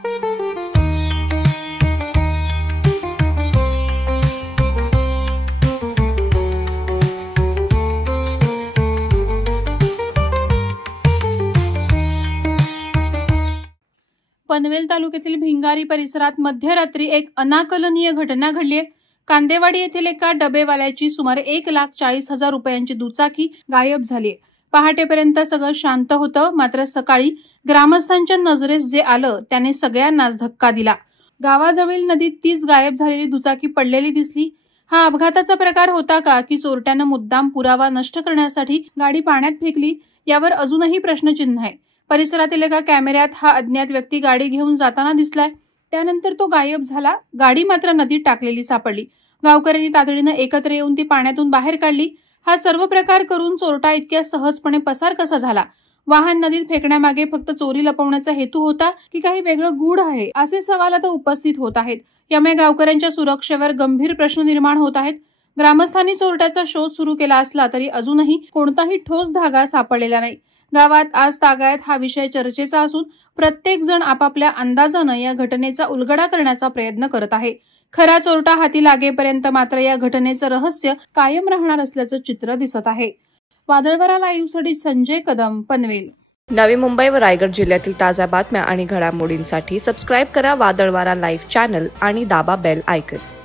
पनवेल तालुक्यातील भिंगारी परिसरात मध्यरात्री एक अनाकलनीय घटना घडली आहे। कांदेवाडी येथील एका डबेवाल्याची सुमारे 1,40,000 रुपयांची दुचाकी गायब झाली। पहाटेपर्यंत सगळं शांत होतं, मात्र सकाळी ग्रामस्थांच्या नजरेस जे आलं त्याने सगळ्यांनाच धक्का दिला। गावाजवळील नदीत तीच गायब झालेली दुचाकी पडलेली दिसली। हा अपघाताचा प्रकार होता का की चोरट्यानं मुद्दाम पुरावा नष्ट करण्यासाठी गाडी पाण्यात फेकली, यावर अजूनही प्रश्नचिन्ह आहे। परिसरातील एका कॅमेऱ्यात हा अज्ञात व्यक्ती गाडी घेऊन जाताना दिसलाय। त्यानंतर तो गायब झाला। गाडी मात्र नदीत टाकलेली सापडली। गावकऱ्यांनी तातडीनं एकत्र येऊन ती पाण्यातून बाहेर काढली। हा सर्व प्रकार करून चोरटा इतक्या सहजपणे पसार कसा झाला? वाहन नदीत फेकण्यामागे फक्त चोरी लपवण्याचा हेतू होता की काही वेगळं गूढ आहे, असे सवाल आता उपस्थित होत आहेत। यामुळे गावकऱ्यांच्या सुरक्षेवर गंभीर प्रश्न निर्माण होत आहेत। ग्रामस्थांनी चोरट्याचा शोध सुरू केला असला तरी अजूनही कोणताही ठोस धागा सापडलेला नाही। गावात आज तागायत हा विषय चर्चेचा असून प्रत्येक जण आपापल्या अंदाजानं या घटनेचा उलगडा करण्याचा प्रयत्न करत आहे। खरा चोरटा हाती लागेपर्यंत मात्र या घटनेचं रहस्य कायम राहणार असल्याचं चित्र दिसत आहे। वादळवारा लाईव्हसाठी संजय कदम, पनवेल। नवी मुंबई व रायगड जिल्ह्यातील ताज्या बातम्या आणि घडामोडींसाठी सबस्क्राईब करा वादळवारा लाईव्ह चॅनल आणि दाबा बेल आयकॉन।